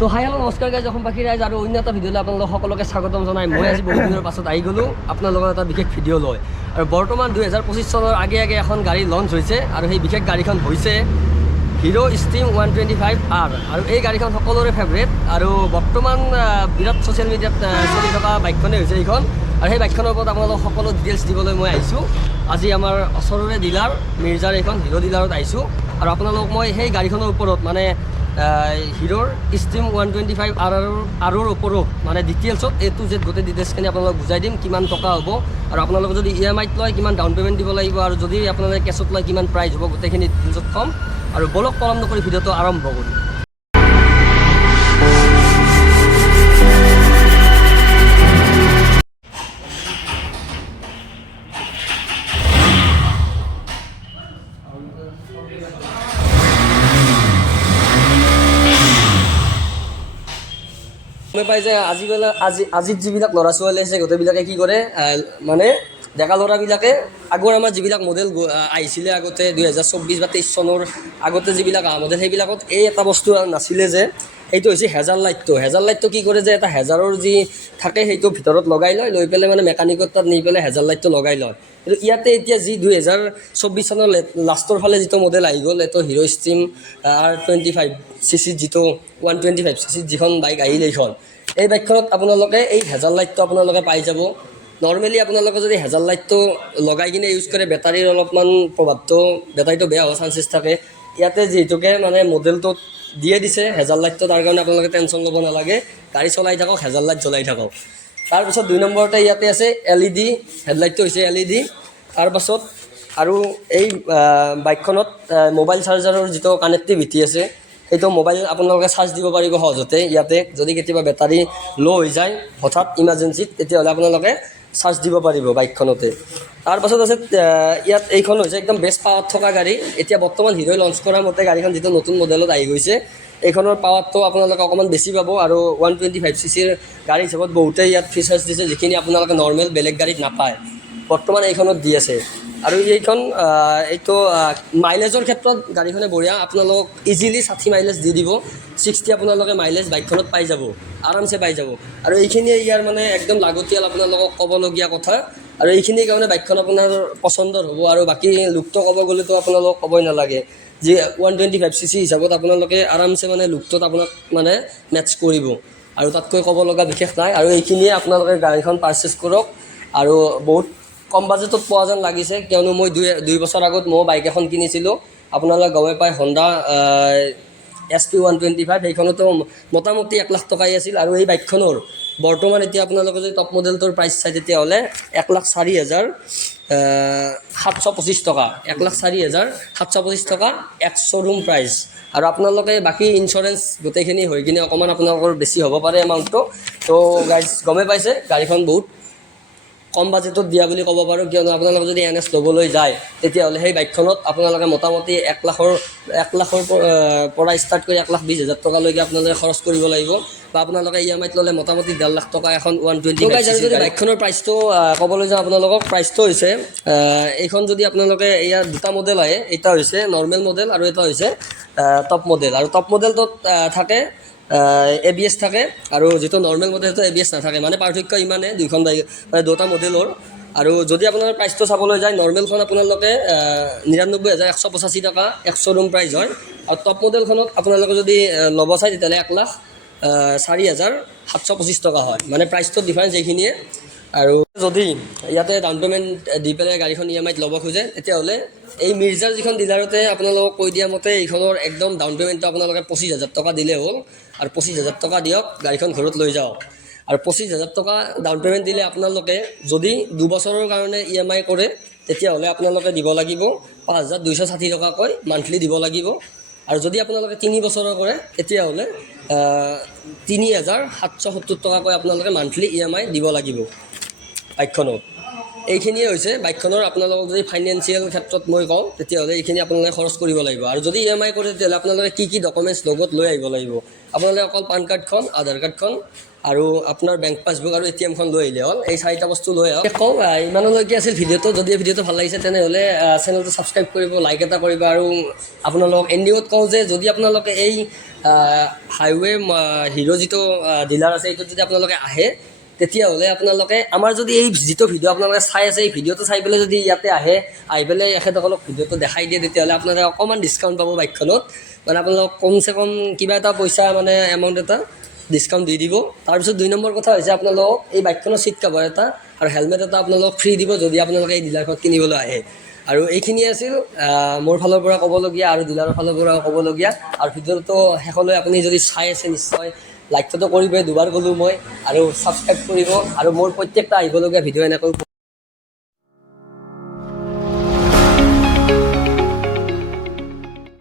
তো hi hello' নমস্কাৰ guys, Assam পাখি ৰাইজ আৰু অন্য এটা ভিডিঅ'লৈ আপোনালোক সকলোকে স্বাগতম জনাই মই আজি বহুত দিনৰ পাছত আহি গ'লোঁ আপোনালোকৰ এটা বিশেষ ভিডিঅ' লৈ। আৰু বৰ্তমান 2025 চনৰ আগে আগে এখন গাড়ী লঞ্চ হৈছে আৰু সেই বিশেষ গাড়ীখন হৈছে হিৰো ষ্ট্ৰীম 125R। আৰু এই গাড়ীখন সকলোৰে ফেভৰেট আৰু বৰ্তমান বিৰাট ছ'চিয়েল মিডিয়াত চলি থকা বাইকখনেই হৈছে এইখন। আৰু সেই বাইকখনৰ ওপৰত আপোনালোক সকলো ডিটেইলছ দিবলৈ মই আহিছোঁ। আজি আমাৰ ওচৰৰে ডিলাৰ মিৰ্জাৰ এইখন হিৰো ডিলাৰত আহিছোঁ আৰু আপোনালোকক মই সেই গাড়ীখনৰ ওপৰত মানে হিৰোৰ ষ্ট্ৰীম 125Rৰ ওপৰত মানে ডিটেইলছত A to Z গোটেই ডিটেইলছখিনি আপোনালোকক বুজাই দিম, কিমান টকা হ'ব আৰু আপোনালোকে যদি EMIত লয় কিমান ডাউন পে'মেণ্ট দিব লাগিব আৰু যদি আপোনালোকে কেছত লয় কিমান প্ৰাইচ হ'ব, গোটেইখিনি ডিটেইলছত ক'ম। আৰু বলক পলম নকৰি ভিডিঅ'টো আৰম্ভ কৰোঁ। গমে পাই যে আজিৰ যিবিলাক ল'ৰা ছোৱালী আছে গোটেইবিলাকে কি কৰে, মানে ডেকা ল'ৰাবিলাকে আগৰ আমাৰ যিবিলাক মডেল আহিছিলে আগতে 2024 বা 23 চনৰ আগতে যিবিলাক অহা মডেল সেইবিলাকত এই এটা বস্তু নাছিলে যে সেইটো হৈছে হেজাৰ লাইটটো। হেজাৰ লাইটটো কি কৰে যে এটা হেজাৰৰ যি থাকে সেইটো ভিতৰত লগাই লয়, লৈ পেলাই মানে মেকানিকৰ তাত নি পেলাই হেজাৰ লাইটটো লগাই লয়। কিন্তু ইয়াতে এতিয়া যি 2024 চনৰ লাষ্টৰ ফালে যিটো মডেল আহি গ'ল, এইটো হিৰো ষ্ট্ৰীম R25cc যিটো 125cc যিখন বাইক আহিল এইখন, এই বাইকখনত আপোনালোকে এই হেজাৰ লাইটটো আপোনালোকে পাই যাব। নৰ্মেলি আপোনালোকে যদি হেজাৰ লাইটটো লগাই কিনে ইউজ কৰে বেটাৰীৰ অলপমান প্ৰভাৱটো, বেটাৰীটো বেয়া হোৱাৰ চান্সেছ থাকে। ইয়াতে যিহেতুকে মানে মডেলটোত দিয়ে দিছে হেজাৰ লাইটটো, তাৰ কাৰণে আপোনালোকে টেনশ্যন ল'ব নালাগে, গাড়ী চলাই থাকক হেজাৰ লাইট জ্বলাই থাকক। তাৰপিছত 2 নম্বৰতে ইয়াতে আছে LED, হেডলাইটটো হৈছে LED। তাৰপাছত আৰু এই বাইকখনত মোবাইল চাৰ্জাৰৰ যিটো কানেক্টিভিটি আছে সেইটো মোবাইল আপোনালোকে চাৰ্জ দিব পাৰিব সহজতে। ইয়াতে যদি কেতিয়াবা বেটাৰী ল' হৈ যায় হঠাৎ ইমাৰ্জেঞ্চিত, তেতিয়াহ'লে আপোনালোকে চাৰ্জ দিব পাৰিব বাইকখনতে। তাৰপাছত আছে ইয়াত এইখন হৈছে একদম বেষ্ট পাৱাৰত থকা গাড়ী। এতিয়া বৰ্তমান হিৰোই লঞ্চ কৰা মতে গাড়ীখন যিটো নতুন মডেলত আহি গৈছে এইখনৰ পাৱাৰটো আপোনালোকে অকণমান বেছি পাব আৰু 125cc গাড়ী হিচাপত বহুতেই ইয়াত ফিচাৰ্ছ দিছে যিখিনি আপোনালোকে নৰ্মেল বেলেগ গাড়ীত নাপায়, বৰ্তমান এইখনত দি আছে। আৰু এইখন এইটো মাইলেজৰ ক্ষেত্ৰত গাড়ীখনে বঢ়িয়া, আপোনালোকক ইজিলি 60 মাইলেজ দি দিব। 60 আপোনালোকে মাইলেজ বাইকখনত পাই যাব, আৰামছে পাই যাব। আৰু এইখিনিয়ে ইয়াৰ মানে একদম লাগতিয়াল আপোনালোকক ক'বলগীয়া কথা। আৰু এইখিনিৰ কাৰণে বাইকখন আপোনাৰ পচন্দৰ হ'ব। আৰু বাকী লুকটো ক'ব গ'লেতো আপোনালোকক ক'বই নালাগে, যি 125cc হিচাপত আপোনালোকে আৰামছে মানে লুকটোত আপোনাক মানে মেটচ কৰিব, আৰু তাতকৈ ক'ব লগা বিশেষ নাই। আৰু এইখিনিয়ে আপোনালোকে গাড়ীখন পাৰচেছ কৰক। আৰু বহুত কম বাজেটত পোৱা যেন লাগিছে, কিয়নো মই দুই বছৰ আগত মই বাইক এখন কিনিছিলোঁ, আপোনালোকে গমে পায় হোণ্ডা SP 125, সেইখনতো মোটামুটি 1 লাখ টকাই আছিল। আৰু এই বাইকখনৰ বৰ্তমান এতিয়া আপোনালোকে যদি টপ মডেলটোৰ প্ৰাইচ চাই তেতিয়াহ'লে 1,04,725 টকা, 1,04,725 টকা এক্স শ্ব'ৰুম প্ৰাইচ। আৰু আপোনালোকে বাকী ইঞ্চুৰেঞ্চ গোটেইখিনি হৈ কিনে অকণমান আপোনালোকৰ বেছি হ'ব পাৰে এমাউণ্টটো। তো গাইজ গমে পাইছে গাড়ীখন বহুত কম বাজেটত দিয়া বুলি ক'ব পাৰোঁ, কিয়নো আপোনালোকে যদি NS ল'বলৈ যায় তেতিয়াহ'লে সেই বাইকখনত আপোনালোকে মোটামুটি 1 লাখৰ পৰা ষ্টাৰ্ট কৰি 1,20,000 টকালৈকে আপোনালোকে খৰচ কৰিব লাগিব। বা আপোনালোকে EMIত ল'লে মোটামুটি 1.5 লাখ টকা এখন 125cc যদি বাইকখনৰ প্ৰাইচটো ক'বলৈ যাওঁ আপোনালোকক, প্ৰাইচটো হৈছে এইখন যদি আপোনালোকে ইয়াৰ দুটা মডেল আহে, এটা হৈছে নৰ্মেল মডেল আৰু এটা হৈছে টপ মডেল। আৰু টপ মডেলটোত থাকে ABS থাকে, আৰু যিটো নৰ্মেল মডেলটো ABS নাথাকে। মানে পাৰ্থক্য ইমানে দুইখন বাইক মানে দুটা মডেলৰ। আৰু যদি আপোনাৰ প্ৰাইচটো চাবলৈ যায়, নৰ্মেলখন আপোনালোকে 99,185 টকা এক্স শ্ব'ৰুম প্ৰাইচ হয়, আৰু টপ মডেলখনত আপোনালোকে যদি ল'ব চায় তেতিয়াহ'লে 1,04,725 টকা হয়। মানে প্ৰাইচটোত ডিফাৰেঞ্চ এইখিনিয়ে। আৰু যদি ইয়াতে ডাউন পে'মেণ্ট দি পেলাই গাড়ীখন EMIত ল'ব খোজে তেতিয়াহ'লে এই মিৰ্জাৰ যিখন ডিলাৰতে আপোনালোকক কৈ দিয়া মতে এইখনৰ একদম ডাউন পে'মেণ্টটো আপোনালোকে 25,000 টকা দিলে হ'ল। আৰু 25,000 টকা দিয়ক, গাড়ীখন ঘৰত লৈ যাওক। আৰু 25,000 টকা ডাউন পে'মেণ্ট দিলে আপোনালোকে যদি 2 বছৰৰ কাৰণে EMI কৰে তেতিয়াহ'লে আপোনালোকে দিব লাগিব 5,260 টকাকৈ মান্থলি দিব লাগিব। আৰু যদি আপোনালোকে 3 বছৰৰ কৰে তেতিয়াহ'লে 3,770 টকাকৈ আপোনালোকে মান্থলি EMI দিব লাগিব বাইকখনত। এইখিনিয়ে হৈছে বাইকখনৰ। আপোনালোকক যদি ফাইনেন্সিয়েল ক্ষেত্ৰত মই কওঁ তেতিয়াহ'লে এইখিনি আপোনালোকে খৰচ কৰিব লাগিব। আৰু যদি EMI কৰে তেতিয়াহ'লে আপোনালোকে কি ডকুমেণ্টছ লগত লৈ আহিব লাগিব, আপোনালোকে অকল পান কাৰ্ডখন, আধাৰ কাৰ্ডখন আৰু আপোনাৰ বেংক পাছবুক আৰু ATM-খন লৈ আহিলে হ'ল। এই 4টা বস্তু লৈ আহক। কওঁ ইমানলৈকে আছিল ভিডিঅ'টো। যদি ভিডিঅ'টো ভাল লাগিছে তেনেহ'লে চেনেলটো ছাবস্ক্ৰাইব কৰিব, লাইক এটা কৰিব। আৰু আপোনালোকক এণ্ডিঙত কওঁ যে যদি আপোনালোকে এই হাইৱে হিৰ' যিটো ডিলাৰ আছে এইটোত যদি আপোনালোকে আহে, তেতিয়াহ'লে আপোনালোকে আমাৰ যদি এই যিটো ভিডিঅ' আপোনালোকে চাই আছে, এই ভিডিঅ'টো চাই পেলাই যদি ইয়াতে আহি পেলাই এখেতসকলক ভিডিঅ'টো দেখাই দিয়ে, তেতিয়াহ'লে আপোনালোকে অকণমান ডিছকাউণ্ট পাব বাইকখনত। মানে আপোনালোকক কমচে কম কিবা এটা পইচা মানে এমাউণ্ট এটা ডিছকাউণ্ট দি দিব। তাৰপিছত 2 নম্বৰ কথা হৈছে আপোনালোকক এই বাইকখনৰ ছিট কভাৰ এটা আৰু হেলমেট এটা আপোনালোকক ফ্ৰী দিব যদি আপোনালোকে এই ডিলাৰখন কিনিবলৈ আহে। আৰু এইখিনিয়ে আছিল মোৰ ফালৰ পৰা ক'বলগীয়া আৰু ডিলাৰৰ ফালৰ পৰা ক'বলগীয়া। আৰু ভিডিঅ'টো শেষলৈ আপুনি যদি চাই আছে নিশ্চয় লাইকটো কৰিবই, দুবাৰ ক'লোঁ মই, আৰু ছাবস্ক্ৰাইব কৰিব। আৰু মোৰ প্ৰত্যেকটা আহিবলগীয়া ভিডিঅ' এনেকৈ